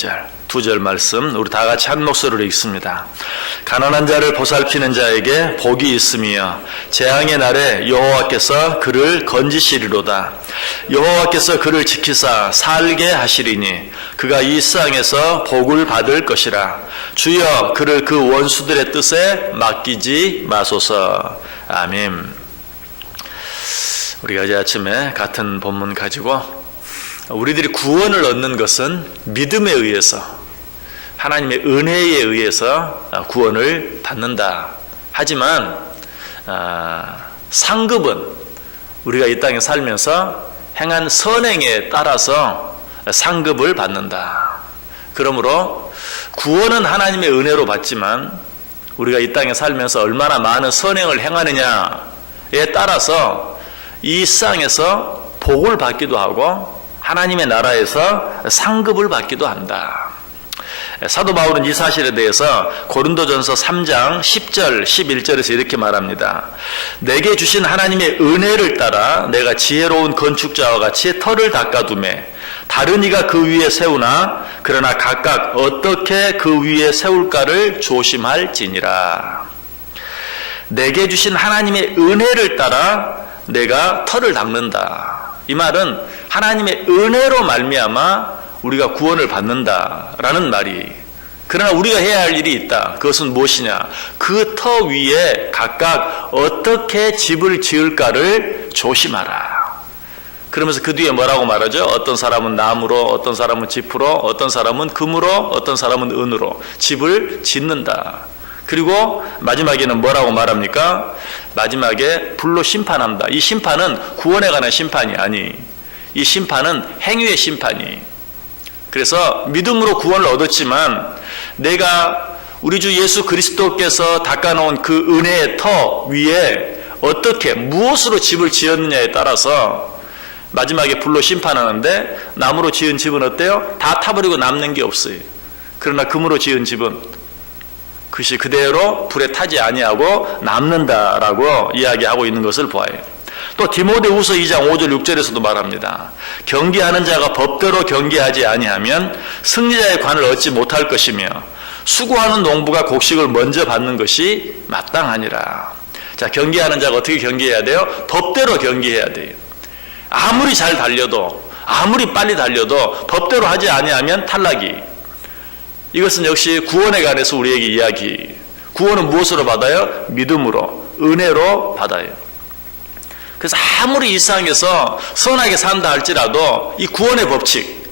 16절 두 절 말씀 우리 다 같이 한 목소리로 읽습니다. 가난한 자를 보살피는 자에게 복이 있으며 재앙의 날에 여호와께서 그를 건지시리로다. 여호와께서 그를 지키사 살게 하시리니 그가 이 세상에서 복을 받을 것이라. 주여 그를 그 원수들의 뜻에 맡기지 마소서. 아멘. 우리가 어제 아침에 같은 본문 가지고 우리들이 구원을 얻는 것은 믿음에 의해서 하나님의 은혜에 의해서 구원을 받는다. 하지만 상급은 우리가 이 땅에 살면서 행한 선행에 따라서 상급을 받는다. 그러므로 구원은 하나님의 은혜로 받지만 우리가 이 땅에 살면서 얼마나 많은 선행을 행하느냐에 따라서 이 세상에서 복을 받기도 하고 하나님의 나라에서 상급을 받기도 한다. 사도 바울은 이 사실에 대해서 고린도전서 3장 10절 11절에서 이렇게 말합니다. 내게 주신 하나님의 은혜를 따라 내가 지혜로운 건축자와 같이 터를 닦아두매 다른 이가 그 위에 세우나 그러나 각각 어떻게 그 위에 세울까를 조심할지니라. 내게 주신 하나님의 은혜를 따라 내가 터를 닦는다. 이 말은 하나님의 은혜로 말미암아 우리가 구원을 받는다라는 말이. 그러나 우리가 해야 할 일이 있다. 그것은 무엇이냐? 그 터 위에 각각 어떻게 집을 지을까를 조심하라. 그러면서 그 뒤에 뭐라고 말하죠? 어떤 사람은 나무로, 어떤 사람은 짚으로, 어떤 사람은 금으로, 어떤 사람은 은으로 집을 짓는다. 그리고 마지막에는 뭐라고 말합니까? 마지막에 불로 심판한다. 이 심판은 구원에 관한 심판이 아니, 이 심판은 행위의 심판이. 그래서 믿음으로 구원을 얻었지만 내가 우리 주 예수 그리스도께서 닦아놓은 그 은혜의 터 위에 어떻게 무엇으로 집을 지었느냐에 따라서 마지막에 불로 심판하는데 나무로 지은 집은 어때요? 다 타버리고 남는 게 없어요. 그러나 금으로 지은 집은 그것이 그대로 불에 타지 아니하고 남는다라고 이야기하고 있는 것을 보아요. 또 디모데후서 2장 5절 6절에서도 말합니다. 경계하는 자가 법대로 경계하지 아니하면 승리자의 관을 얻지 못할 것이며 수고하는 농부가 곡식을 먼저 받는 것이 마땅하니라. 자, 경계하는 자가 어떻게 경계해야 돼요? 법대로 경계해야 돼요. 아무리 잘 달려도 아무리 빨리 달려도 법대로 하지 아니하면 탈락이. 이것은 역시 구원에 관해서 우리에게 이야기. 구원은 무엇으로 받아요? 믿음으로, 은혜로 받아요. 그래서 아무리 이 세상에서 선하게 산다 할지라도 이 구원의 법칙,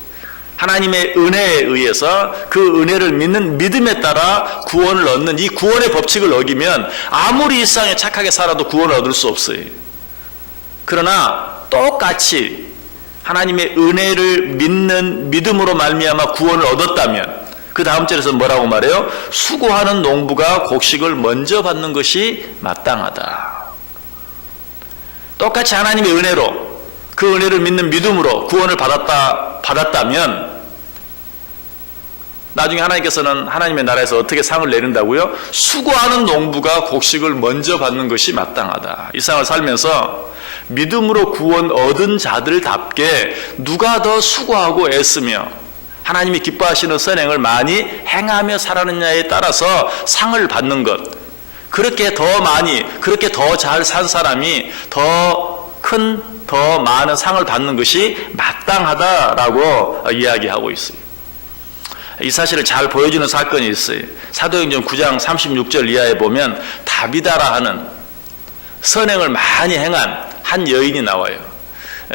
하나님의 은혜에 의해서 그 은혜를 믿는 믿음에 따라 구원을 얻는 이 구원의 법칙을 어기면 아무리 이 세상에 착하게 살아도 구원을 얻을 수 없어요. 그러나 똑같이 하나님의 은혜를 믿는 믿음으로 말미암아 구원을 얻었다면 그 다음 절에서 뭐라고 말해요? 수고하는 농부가 곡식을 먼저 받는 것이 마땅하다. 똑같이 하나님의 은혜로 그 은혜를 믿는 믿음으로 구원을 받았다면 나중에 하나님께서는 하나님의 나라에서 어떻게 상을 내린다고요? 수고하는 농부가 곡식을 먼저 받는 것이 마땅하다. 이 세상을 살면서 믿음으로 구원 얻은 자들답게 누가 더 수고하고 애쓰며 하나님이 기뻐하시는 선행을 많이 행하며 살았느냐에 따라서 상을 받는 것. 그렇게 더 많이, 그렇게 더 잘 산 사람이 더 많은 상을 받는 것이 마땅하다라고 이야기하고 있어요. 이 사실을 잘 보여주는 사건이 있어요. 사도행전 9장 36절 이하에 보면 다비다라 하는 선행을 많이 행한 한 여인이 나와요.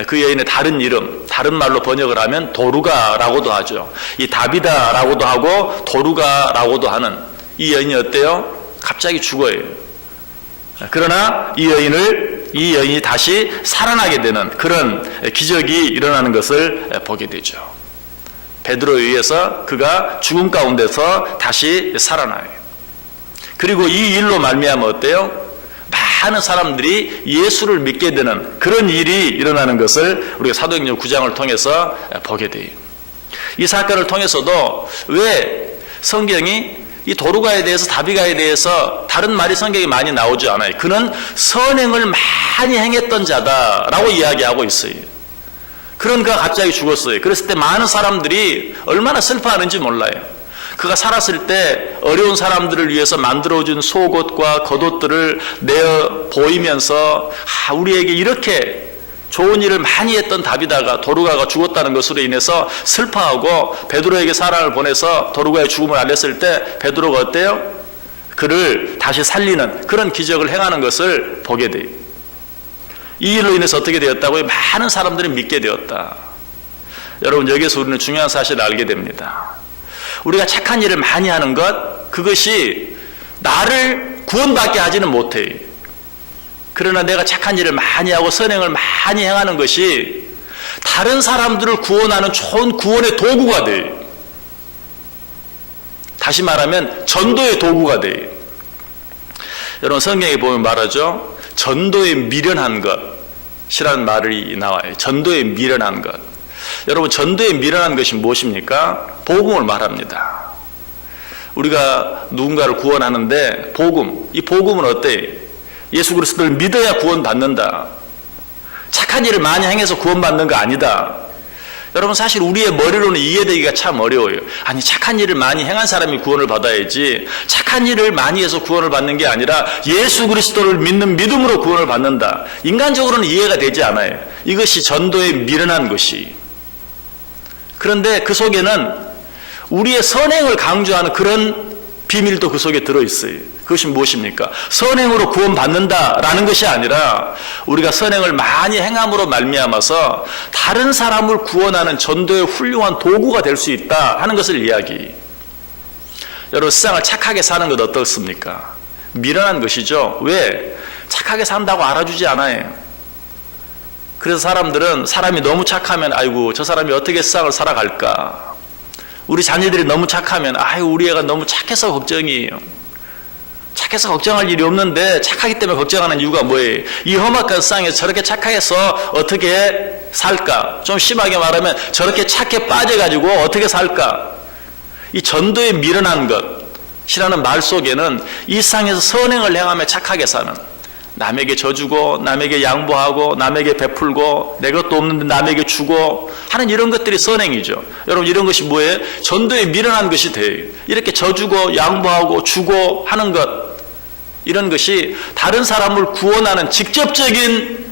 그 여인의 다른 이름, 다른 말로 번역을 하면 도루가라고도 하죠. 이 다비다라고도 하고 도루가라고도 하는 이 여인이 어때요? 갑자기 죽어요. 그러나 이 여인이 다시 살아나게 되는 그런 기적이 일어나는 것을 보게 되죠. 베드로에 의해서 그가 죽음 가운데서 다시 살아나요. 그리고 이 일로 말미암아 어때요? 많은 사람들이 예수를 믿게 되는 그런 일이 일어나는 것을 우리가 사도행전 9장을 통해서 보게 돼요. 이 사건을 통해서도 왜 성경이 이 도루가에 대해서 다비가에 대해서 다른 말이 성경에 많이 나오지 않아요. 그는 선행을 많이 행했던 자다라고 이야기하고 있어요. 그런 그가 갑자기 죽었어요. 그랬을 때 많은 사람들이 얼마나 슬퍼하는지 몰라요. 그가 살았을 때 어려운 사람들을 위해서 만들어준 속옷과 겉옷들을 내어 보이면서 우리에게 이렇게 좋은 일을 많이 했던 다비다가 도르가가 죽었다는 것으로 인해서 슬퍼하고 베드로에게 사람을 보내서 도르가의 죽음을 알렸을 때 베드로가 어때요? 그를 다시 살리는 그런 기적을 행하는 것을 보게 돼요. 이 일로 인해서 어떻게 되었다고요? 많은 사람들이 믿게 되었다. 여러분, 여기서 우리는 중요한 사실을 알게 됩니다. 우리가 착한 일을 많이 하는 것, 그것이 나를 구원받게 하지는 못해요. 그러나 내가 착한 일을 많이 하고 선행을 많이 행하는 것이 다른 사람들을 구원하는 좋은 구원의 도구가 돼요. 다시 말하면 전도의 도구가 돼요. 여러분, 성경에 보면 말하죠. 전도에 미련한 것이라는 말이 나와요. 전도에 미련한 것. 여러분, 전도에 미련한 것이 무엇입니까? 복음을 말합니다. 우리가 누군가를 구원하는데 이 복음은 어때요? 예수 그리스도를 믿어야 구원받는다. 착한 일을 많이 행해서 구원받는 거 아니다. 여러분, 사실 우리의 머리로는 이해되기가 참 어려워요. 아니, 착한 일을 많이 행한 사람이 구원을 받아야지, 착한 일을 많이 해서 구원을 받는 게 아니라 예수 그리스도를 믿는 믿음으로 구원을 받는다. 인간적으로는 이해가 되지 않아요. 이것이 전도에 미련한 것이. 그런데 그 속에는 우리의 선행을 강조하는 그런 비밀도 그 속에 들어있어요. 그것이 무엇입니까? 선행으로 구원받는다라는 것이 아니라 우리가 선행을 많이 행함으로 말미암아서 다른 사람을 구원하는 전도의 훌륭한 도구가 될 수 있다 하는 것을 이야기. 여러분, 세상을 착하게 사는 것 어떻습니까? 미련한 것이죠. 왜? 착하게 산다고 알아주지 않아요. 그래서 사람들은 사람이 너무 착하면 아이고 저 사람이 어떻게 세상을 살아갈까. 우리 자녀들이 너무 착하면 아이고 우리 애가 너무 착해서 걱정이에요. 착해서 걱정할 일이 없는데 착하기 때문에 걱정하는 이유가 뭐예요? 이 험악한 세상에서 저렇게 착해서 어떻게 살까? 좀 심하게 말하면 저렇게 착해 빠져가지고 어떻게 살까? 이 전도에 미련한 것이라는 말 속에는 이 세상에서 선행을 행하며 착하게 사는, 남에게 져주고 남에게 양보하고 남에게 베풀고 내 것도 없는데 남에게 주고 하는 이런 것들이 선행이죠. 여러분, 이런 것이 뭐예요? 전도에 미련한 것이 돼요. 이렇게 져주고 양보하고 주고 하는 것, 이런 것이 다른 사람을 구원하는 직접적인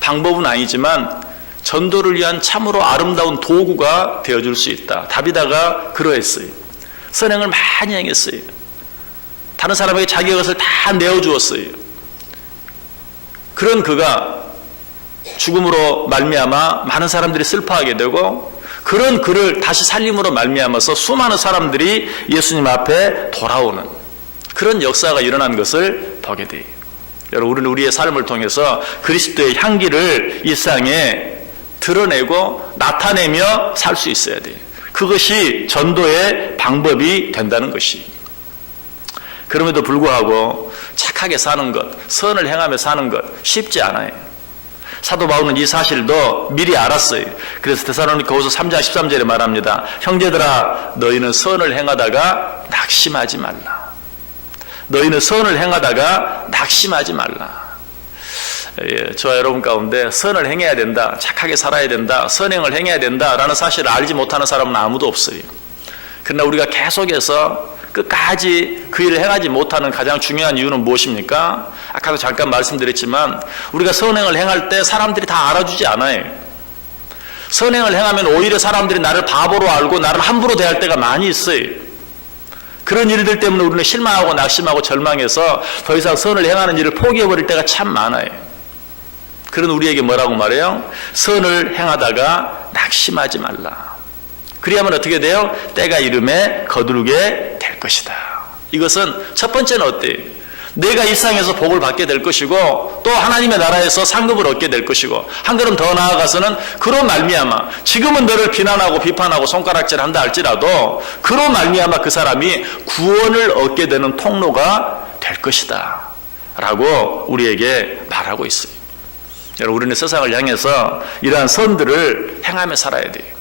방법은 아니지만 전도를 위한 참으로 아름다운 도구가 되어줄 수 있다. 다비다가 그러했어요. 선행을 많이 행했어요. 다른 사람에게 자기의 것을 다 내어주었어요. 그런 그가 죽음으로 말미암아 많은 사람들이 슬퍼하게 되고, 그런 그를 다시 살림으로 말미암아서 수많은 사람들이 예수님 앞에 돌아오는 그런 역사가 일어난 것을 보게 돼요. 여러분, 우리는 우리의 삶을 통해서 그리스도의 향기를 이 세상에 드러내고 나타내며 살 수 있어야 돼요. 그것이 전도의 방법이 된다는 것이. 그럼에도 불구하고 착하게 사는 것, 선을 행하며 사는 것 쉽지 않아요. 사도 바울은 이 사실도 미리 알았어요. 그래서 데살로니가후서 3장 13절에 말합니다. 형제들아, 너희는 선을 행하다가 낙심하지 말라. 너희는 선을 행하다가 낙심하지 말라. 예, 저와 여러분 가운데 선을 행해야 된다, 착하게 살아야 된다, 선행을 행해야 된다라는 사실을 알지 못하는 사람은 아무도 없어요. 그러나 우리가 계속해서 끝까지 그 일을 행하지 못하는 가장 중요한 이유는 무엇입니까? 아까도 잠깐 말씀드렸지만 우리가 선행을 행할 때 사람들이 다 알아주지 않아요. 선행을 행하면 오히려 사람들이 나를 바보로 알고 나를 함부로 대할 때가 많이 있어요. 그런 일들 때문에 우리는 실망하고 낙심하고 절망해서 더 이상 선을 행하는 일을 포기해버릴 때가 참 많아요. 그런 우리에게 뭐라고 말해요? 선을 행하다가 낙심하지 말라. 그리하면 어떻게 돼요? 때가 이름에 거두르게 될 것이다. 이것은 첫 번째는 어때요? 내가 이 세상에서 복을 받게 될 것이고 또 하나님의 나라에서 상급을 얻게 될 것이고, 한 걸음 더 나아가서는 그로 말미암아 지금은 너를 비난하고 비판하고 손가락질한다 할지라도 그로 말미암아 그 사람이 구원을 얻게 되는 통로가 될 것이다 라고 우리에게 말하고 있어요. 여러분, 우리는 세상을 향해서 이러한 선들을 행하며 살아야 돼요.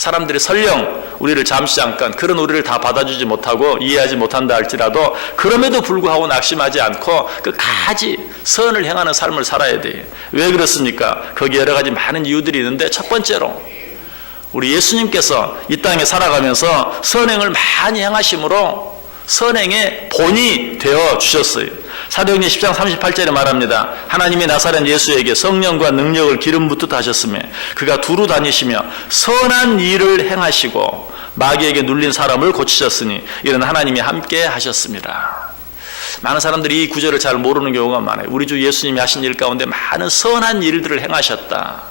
사람들이 설령 우리를 잠시 잠깐 그런 우리를 다 받아주지 못하고 이해하지 못한다 할지라도 그럼에도 불구하고 낙심하지 않고 끝까지 선을 행하는 삶을 살아야 돼요. 왜 그렇습니까? 거기 여러 가지 많은 이유들이 있는데 첫 번째로 우리 예수님께서 이 땅에 살아가면서 선행을 많이 행하심으로 선행의 본이 되어 주셨어요. 사도행전 10장 38절에 말합니다. 하나님이 나사렛 예수에게 성령과 능력을 기름 붓듯 하셨으며 그가 두루 다니시며 선한 일을 행하시고 마귀에게 눌린 사람을 고치셨으니 이는 하나님이 함께 하셨습니다. 많은 사람들이 이 구절을 잘 모르는 경우가 많아요. 우리 주 예수님이 하신 일 가운데 많은 선한 일들을 행하셨다.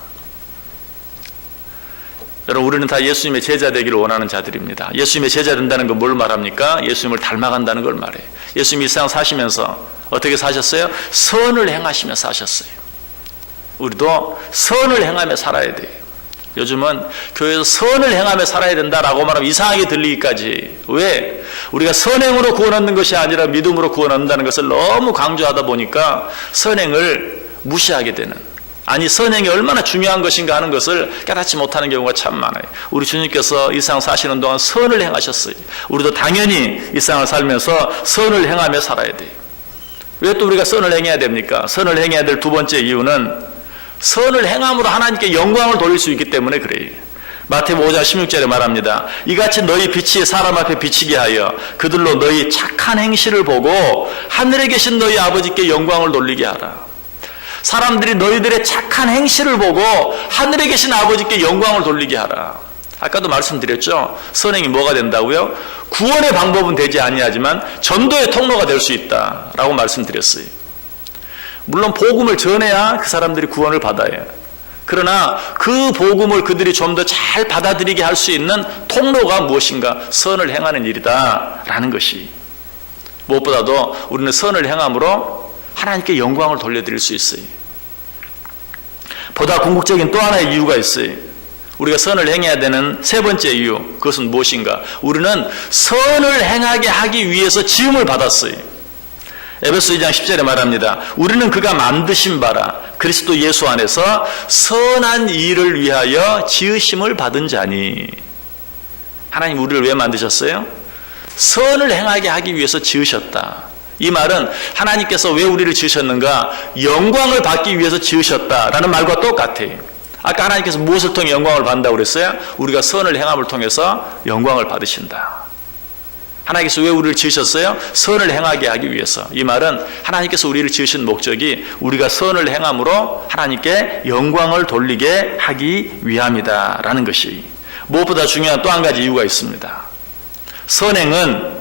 여러분, 우리는 다 예수님의 제자 되기를 원하는 자들입니다. 예수님의 제자 된다는 건 뭘 말합니까? 예수님을 닮아간다는 걸 말해요. 예수님이 이 세상 사시면서 어떻게 사셨어요? 선을 행하시며 사셨어요. 우리도 선을 행하며 살아야 돼요. 요즘은 교회에서 선을 행하며 살아야 된다라고 말하면 이상하게 들리기까지. 왜? 우리가 선행으로 구원 얻는 것이 아니라 믿음으로 구원 얻는다는 것을 너무 강조하다 보니까 선행을 무시하게 되는, 아니 선행이 얼마나 중요한 것인가 하는 것을 깨닫지 못하는 경우가 참 많아요. 우리 주님께서 이 세상 사시는 동안 선을 행하셨어요. 우리도 당연히 이 세상을 살면서 선을 행하며 살아야 돼요. 왜 또 우리가 선을 행해야 됩니까? 선을 행해야 될 두 번째 이유는 선을 행함으로 하나님께 영광을 돌릴 수 있기 때문에 그래요. 마태복음 5장 16절에 말합니다. 이같이 너희 빛이 사람 앞에 비치게 하여 그들로 너희 착한 행실을 보고 하늘에 계신 너희 아버지께 영광을 돌리게 하라. 사람들이 너희들의 착한 행실을 보고 하늘에 계신 아버지께 영광을 돌리게 하라. 아까도 말씀드렸죠. 선행이 뭐가 된다고요? 구원의 방법은 되지 아니하지만 전도의 통로가 될 수 있다라고 말씀드렸어요. 물론 복음을 전해야 그 사람들이 구원을 받아요. 그러나 그 복음을 그들이 좀 더 잘 받아들이게 할 수 있는 통로가 무엇인가? 선을 행하는 일이다라는 것이. 무엇보다도 우리는 선을 행함으로 하나님께 영광을 돌려드릴 수 있어요. 보다 궁극적인 또 하나의 이유가 있어요. 우리가 선을 행해야 되는 세 번째 이유, 그것은 무엇인가? 우리는 선을 행하게 하기 위해서 지음을 받았어요. 에베소 2장 10절에 말합니다. 우리는 그가 만드신 바라 그리스도 예수 안에서 선한 일을 위하여 지으심을 받은 자니. 하나님 우리를 왜 만드셨어요? 선을 행하게 하기 위해서 지으셨다. 이 말은 하나님께서 왜 우리를 지으셨는가? 영광을 받기 위해서 지으셨다라는 말과 똑같아요. 아까 하나님께서 무엇을 통해 영광을 받는다고 그랬어요? 우리가 선을 행함을 통해서 영광을 받으신다. 하나님께서 왜 우리를 지으셨어요? 선을 행하게 하기 위해서. 이 말은 하나님께서 우리를 지으신 목적이 우리가 선을 행함으로 하나님께 영광을 돌리게 하기 위함이다라는 것이. 무엇보다 중요한 또 한 가지 이유가 있습니다. 선행은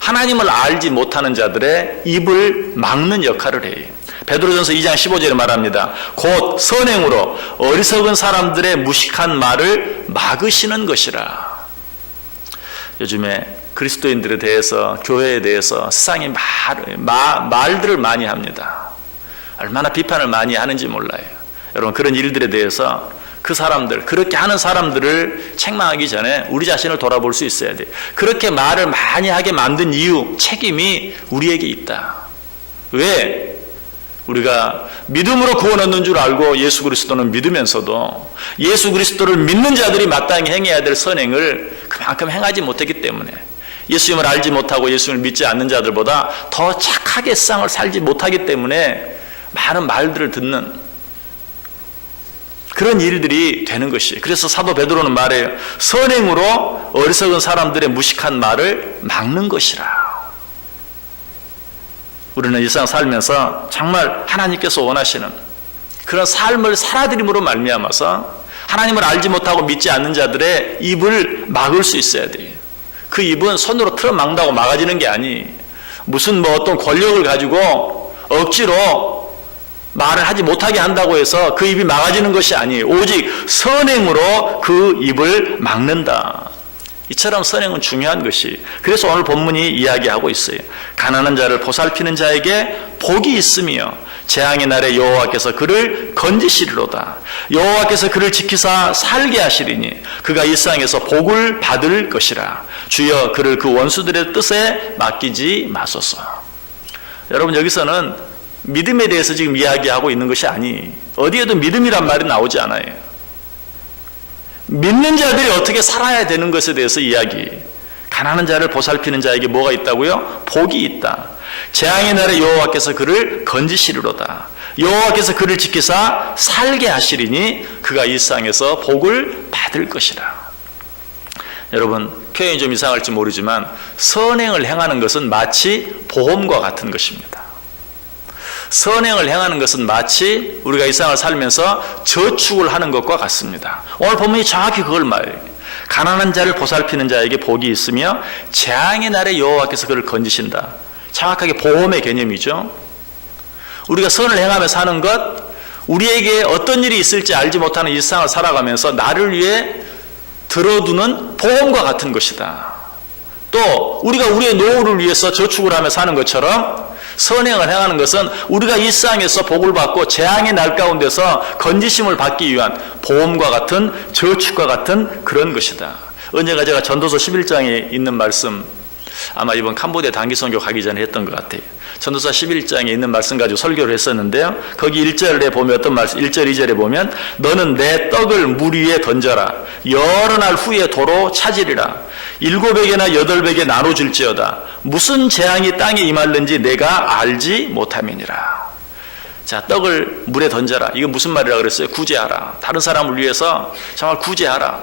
하나님을 알지 못하는 자들의 입을 막는 역할을 해요. 베드로전서 2장 15절에 말합니다. 곧 선행으로 어리석은 사람들의 무식한 말을 막으시는 것이라. 요즘에 그리스도인들에 대해서, 교회에 대해서 세상이 말들을 많이 합니다. 얼마나 비판을 많이 하는지 몰라요. 여러분, 그런 일들에 대해서 그 사람들, 그렇게 하는 사람들을 책망하기 전에 우리 자신을 돌아볼 수 있어야 돼요. 그렇게 말을 많이 하게 만든 이유, 책임이 우리에게 있다. 왜? 우리가 믿음으로 구원 얻는 줄 알고 예수 그리스도는 믿으면서도 예수 그리스도를 믿는 자들이 마땅히 행해야 될 선행을 그만큼 행하지 못했기 때문에, 예수님을 알지 못하고 예수님을 믿지 않는 자들보다 더 착하게 세상을 살지 못하기 때문에 많은 말들을 듣는 그런 일들이 되는 것이. 그래서 사도 베드로는 말해요. 선행으로 어리석은 사람들의 무식한 말을 막는 것이라. 우리는 이 세상 살면서 정말 하나님께서 원하시는 그런 삶을 살아드림으로 말미암아서 하나님을 알지 못하고 믿지 않는 자들의 입을 막을 수 있어야 돼요. 그 입은 손으로 틀어 막는다고 막아지는 게 아니, 무슨 어떤 권력을 가지고 억지로 말을 하지 못하게 한다고 해서 그 입이 막아지는 것이 아니에요. 오직 선행으로 그 입을 막는다. 이처럼 선행은 중요한 것이. 그래서 오늘 본문이 이야기하고 있어요. 가난한 자를 보살피는 자에게 복이 있으며 재앙의 날에 여호와께서 그를 건지시리로다. 여호와께서 그를 지키사 살게 하시리니 그가 일상에서 복을 받을 것이라. 주여 그를 그 원수들의 뜻에 맡기지 마소서. 여러분, 여기서는 믿음에 대해서 지금 이야기하고 있는 것이 아니, 어디에도 믿음이란 말이 나오지 않아요. 믿는 자들이 어떻게 살아야 되는 것에 대해서 이야기. 가난한 자를 보살피는 자에게 뭐가 있다고요? 복이 있다. 재앙의 날에 여호와께서 그를 건지시리로다. 여호와께서 그를 지키사 살게 하시리니 그가 이 세상에서 복을 받을 것이다. 여러분, 표현이 좀 이상할지 모르지만 선행을 행하는 것은 마치 보험과 같은 것입니다. 선행을 행하는 것은 마치 우리가 이 세상을 살면서 저축을 하는 것과 같습니다. 오늘 본문이 정확히 그걸 말해요. 가난한 자를 보살피는 자에게 복이 있으며 재앙의 날에 여호와께서 그를 건지신다. 정확하게 보험의 개념이죠. 우리가 선을 행하며 사는 것, 우리에게 어떤 일이 있을지 알지 못하는 이 세상을 살아가면서 나를 위해 들어두는 보험과 같은 것이다. 또 우리가 우리의 노후를 위해서 저축을 하며 사는 것처럼 선행을 행하는 것은 우리가 이 세상에서 복을 받고 재앙의 날 가운데서 건지심을 받기 위한 보험과 같은 저축과 같은 그런 것이다. 언젠가 제가 전도서 11장에 있는 말씀, 아마 이번 캄보디아 단기 선교 가기 전에 했던 것 같아요. 전도서 11장에 있는 말씀 가지고 설교를 했었는데요. 거기 1절에 보면 어떤 말씀, 1절, 2절에 보면 너는 내 떡을 물 위에 던져라. 여러 날 후에 도로 찾으리라. 7배에나 8배에 나눠줄지어다. 무슨 재앙이 땅에 임할는지 내가 알지 못함이니라. 자, 떡을 물에 던져라. 이거 무슨 말이라 그랬어요? 구제하라. 다른 사람을 위해서 정말 구제하라.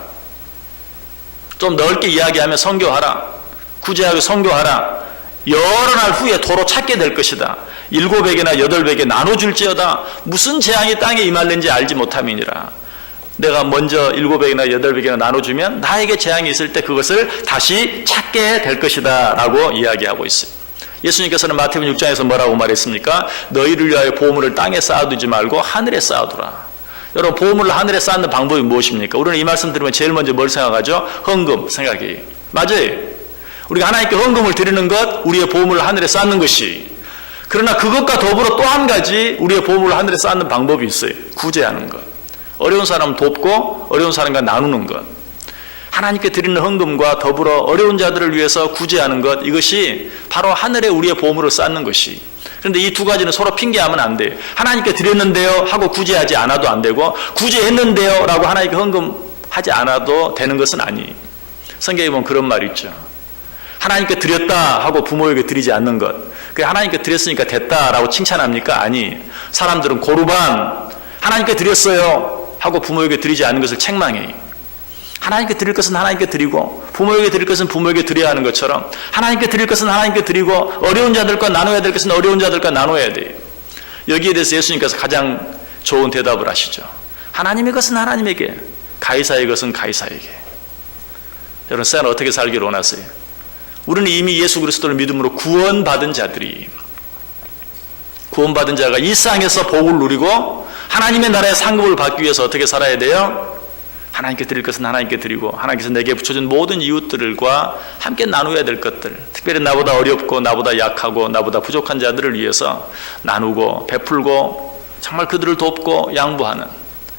좀 넓게 이야기하면 선교하라. 구제하고 선교하라. 여러 날 후에 도로 찾게 될 것이다. 7배에나 8배에 나눠줄지어다. 무슨 재앙이 땅에 임할는지 알지 못함이니라. 내가 먼저 7배에나 8배에나 나눠주면 나에게 재앙이 있을 때 그것을 다시 찾게 될 것이다 라고 이야기하고 있어요. 예수님께서는 마태복음 6장에서 뭐라고 말했습니까? 너희를 위하여 보물을 땅에 쌓아두지 말고 하늘에 쌓아두라. 여러분, 보물을 하늘에 쌓는 방법이 무엇입니까? 우리는 이 말씀 들으면 제일 먼저 뭘 생각하죠? 헌금 생각해요. 맞아요. 우리가 하나님께 헌금을 드리는 것, 우리의 보물을 하늘에 쌓는 것이. 그러나 그것과 더불어 또 한 가지 우리의 보물을 하늘에 쌓는 방법이 있어요. 구제하는 것. 어려운 사람을 돕고 어려운 사람과 나누는 것. 하나님께 드리는 헌금과 더불어 어려운 자들을 위해서 구제하는 것, 이것이 바로 하늘에 우리의 보물을 쌓는 것이. 그런데 이 두 가지는 서로 핑계하면 안 돼요. 하나님께 드렸는데요 하고 구제하지 않아도 안 되고, 구제했는데요 라고 하나님께 헌금하지 않아도 되는 것은 아니에요. 성경에 보면 그런 말이 있죠. 하나님께 드렸다 하고 부모에게 드리지 않는 것, 그게 하나님께 드렸으니까 됐다라고 칭찬합니까? 아니. 사람들은 고루반 하나님께 드렸어요 하고 부모에게 드리지 않는 것을 책망해요. 하나님께 드릴 것은 하나님께 드리고 부모에게 드릴 것은 부모에게 드려야 하는 것처럼, 하나님께 드릴 것은 하나님께 드리고 어려운 자들과 나눠야 될 것은 어려운 자들과 나눠야 돼요. 여기에 대해서 예수님께서 가장 좋은 대답을 하시죠. 하나님의 것은 하나님에게, 가이사의 것은 가이사에게. 여러분, 세상은 어떻게 살기를 원하세요? 우리는 이미 예수 그리스도를 믿음으로 구원받은 자들이, 구원받은 자가 이 세상에서 복을 누리고 하나님의 나라의 상급을 받기 위해서 어떻게 살아야 돼요? 하나님께 드릴 것은 하나님께 드리고, 하나님께서 내게 붙여준 모든 이웃들과 함께 나누어야 될 것들, 특별히 나보다 어렵고 나보다 약하고 나보다 부족한 자들을 위해서 나누고 베풀고 정말 그들을 돕고 양보하는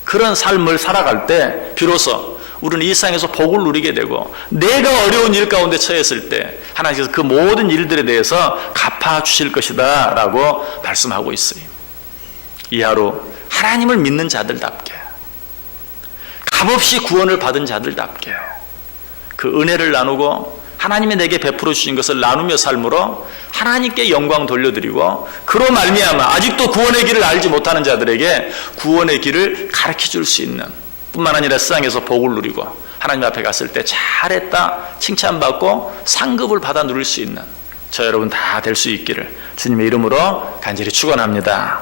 그런 삶을 살아갈 때 비로소 우리는 이 세상에서 복을 누리게 되고, 내가 어려운 일 가운데 처했을 때 하나님께서 그 모든 일들에 대해서 갚아주실 것이다 라고 말씀하고 있어요. 이하로 하나님을 믿는 자들답게, 값없이 구원을 받은 자들답게 그 은혜를 나누고 하나님이 내게 베풀어 주신 것을 나누며 삶으로 하나님께 영광 돌려드리고, 그로 말미암아 아직도 구원의 길을 알지 못하는 자들에게 구원의 길을 가르쳐 줄 수 있는, 뿐만 아니라 세상에서 복을 누리고 하나님 앞에 갔을 때 잘했다 칭찬받고 상급을 받아 누릴 수 있는 저 여러분 다 될 수 있기를 주님의 이름으로 간절히 축원합니다.